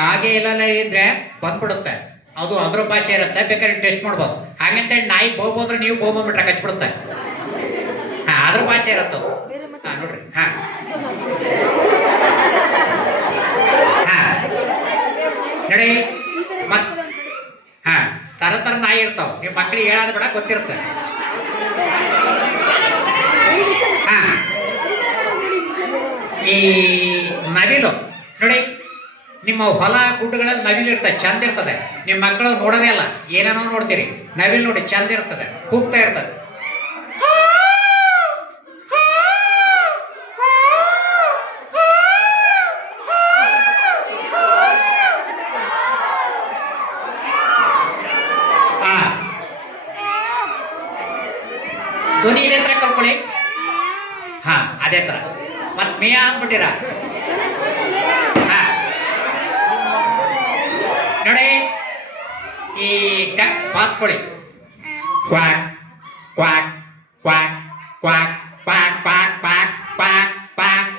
ಇಲ್ಲೆಲ್ಲ ಇದ್ರೆ ಬಂದ್ಬಿಡುತ್ತೆ. ಅದು ಅದ್ರ ಭಾಷೆ ಇರುತ್ತೆ ಬೇಕಾದ್ರೆ ಟೆಸ್ಟ್ ಮಾಡ್ಬೋದು. ಹಾಗಂತೇಳಿ ನಾಯಿ ಬೋಬೋದ್ರೆ ನೀವು ಬೋಬೋಬಿಟ್ರೆ ಕಚ್ಬಿಡುತ್ತೆ. ಹಾ ಅದ್ರ ಭಾಷೆ ಇರುತ್ತದು ಹಾ ನೋಡ್ರಿ. ಹಾ. ಹಾ. ನೋಡಿ. ಮತ್ ಹಾ ತರ ತರ ನಾಯಿ ಇರ್ತಾವ. ನಿಮ್ ಮಕ್ಳಿಗೆ ಹೇಳೋದ್ ಬೇಡ ಗೊತ್ತಿರುತ್ತೆ. ಹಾ. ಈ ನವಿಲು. ನೋಡಿ. ನಿಮ್ಮ ಹೊಲ ಗುಡ್ಡಗಳಲ್ಲಿ ನವಿಲು ಇರ್ತದೆ, ಚಂದ ಇರ್ತದೆ. ನಿಮ್ಮ ಮಕ್ಕಳು ನೋಡೋದೇ ಅಲ್ಲ ಏನೇನೋ ನೋಡ್ತೀರಿ. ನವಿಲು ನೋಡಿ ಚಂದ ಇರ್ತದೆ, ಕೂಗ್ತಾ ಇರ್ತದೆ. ಧ್ವನಿ ಇದೇ ತರ ಕರ್ಕೊಳ್ಳಿ ಹಾ, ಅದೇ ತರ. ಮತ್ ಮೇಯ ಅಂದ್ಬಿಟ್ಟಿರ ಹಾ ನೋಡಿ ಈ ಟಕ್ ಬಾತ್ಕೊಳ್ಳಿ ಕ್ವಾಕ್ ಕ್ವಾಕ್ ಕ್ವಾಕ್ ಕ್ವಾಕ್ ಪಾಕ್ ಪಾಕ್ ಪಾಕ್ ಪಾಕ್ ಪಾಕ್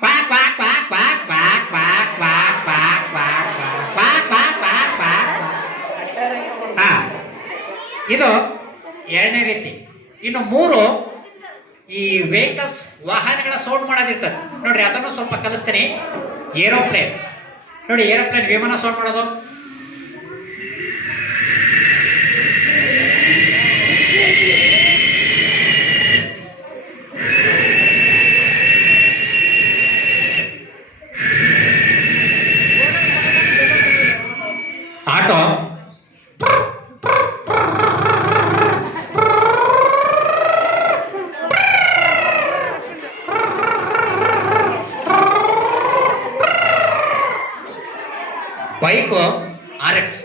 ಪಾಕ್ ಪಾಕ್ ಪಾಕ್ ಪಾಕ್ ಪಾಕ್ ಪಾಕ್ ಪಾಕ್ ಪಾಕ್ ಪಾಕ್ ಪಾಕ್ ಪಾಕ್ ಪಾಕ್ ಪಾಕ್ ಹಾ ಇದು ಎರಡನೇ ರೀತಿ ಇನ್ನು ಮೂರು ಈ ವೆಹಿಕಲ್ಸ್ ವಾಹನಗಳ ಸೌಂಡ್ ಮಾಡೋದಿರ್ತದೆ ನೋಡ್ರಿ ಅದನ್ನು ಸ್ವಲ್ಪ ಕಲಿಸ್ತೀನಿ ಏರೋಪ್ಲೇನ್ ನೋಡಿ ಏರೋಪ್ಲೇನ್ ವಿಮಾನ ಸೌಂಡ್ ಮಾಡೋದು ಬೈಕು ಆರ್ ಎಕ್ಸ್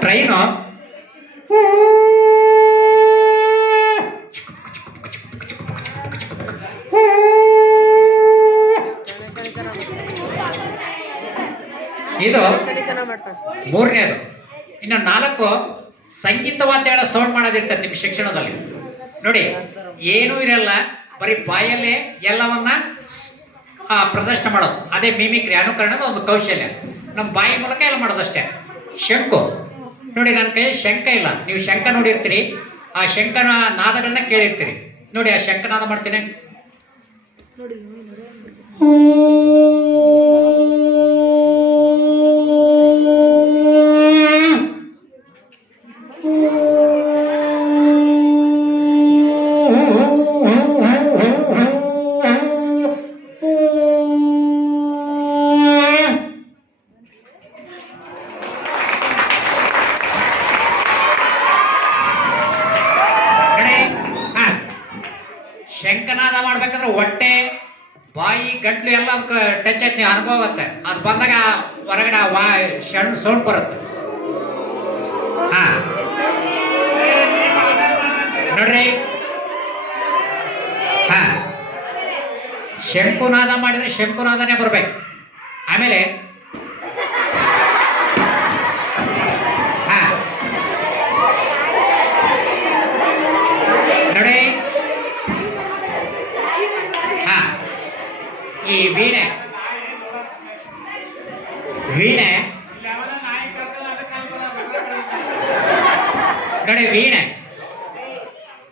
ಟ್ರೈನು ಇದು ಮೂರನೇದು. ಇನ್ನು ನಾಲ್ಕು ಸಂಗೀತ ವಾದ್ಯಗಳ ಸೌಂಡ್ ಮಾಡೋದಿರ್ತದೆ ನಿಮ್ಮ ಶಿಕ್ಷಣದಲ್ಲಿ. ನೋಡಿ ಏನೂ ಇರಲ್ಲ ಬರೀ ಬಾಯಲ್ಲೇ ಎಲ್ಲವನ್ನ ಪ್ರದರ್ಶನ ಮಾಡೋದು ಅದೇ ಮಿಮಿಕ್ರಿ ಅನುಕರಣದ ಒಂದು ಕೌಶಲ್ಯ. ನಮ್ಮ ಬಾಯಿ ಮೂಲಕ ಎಲ್ಲ ಮಾಡೋದಷ್ಟೇ. ಶಂಕು. ನೋಡಿ ನನ್ನ ಕೈ ಶಂಕ ಇಲ್ಲ. ನೀವು ಶಂಕ ನೋಡಿರ್ತೀರಿ ಆ ಶಂಕನ ನಾದಗಳನ್ನ ಕೇಳಿರ್ತೀರಿ. ನೋಡಿ ಆ ಶಂಕನಾದ ಮಾಡ್ತೀನಿ. ಮಾಡ್ಬೇಕಂದ್ರೆ ಹೊಟ್ಟೆ, ಬಾಯಿ, ಗಂಟ್ಲು ಎಲ್ಲ ಅದಕ್ಕೆ ಟಚ್ ಆಯ್ತು ನೀವು ಅನುಭವ ಆಗುತ್ತೆ. ಅದು ಬಂದಾಗ ಹೊರಗಡೆ ವಾ ಶಣ್ ಸೌಂಡ್ ಬರುತ್ತೆ. ಹಾ. ನೋಡ್ರಿ. ಹಾ. ಶಂಕುನಾದ ಮಾಡಿದ್ರೆ ಶಂಕುನಾದನೇ ಬರ್ಬೇಕು. ಆಮೇಲೆ ಹಾ ನೋಡಿ ಹಾ ಈ ವೀಣೆ ವೀಣೆ ಕಡೆ ವೀಣೆ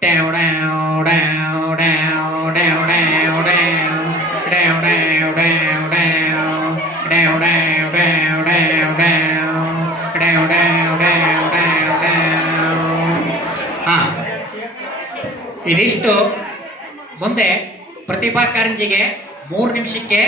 ಟ್ಯಾವ್ ಡ್ಯಾವ್ ಡ್ಯಾವ್ ಡ್ಯಾವ್ ಡ್ಯಾವ್ ಡ್ಯಾವ್ ಡ್ಯಾವ್ ಡ್ಯಾವ್ ಡ್ಯಾವ್ ಡ್ಯಾವ್ ಡ್ಯಾವ್ ಡ್ಯಾವ್ ಡ್ಯಾವ್ ಡ್ಯಾವ್ ಡ್ಯಾವ್ ಡ್ಯಾವ್ ಡ್ಯಾವ್ ಇದಿಷ್ಟು ಮುಂದೆ ಪ್ರತಿಭಾ ಕಾರಂಜಿಗೆ ಮೂರು ನಿಮಿಷಕ್ಕೆ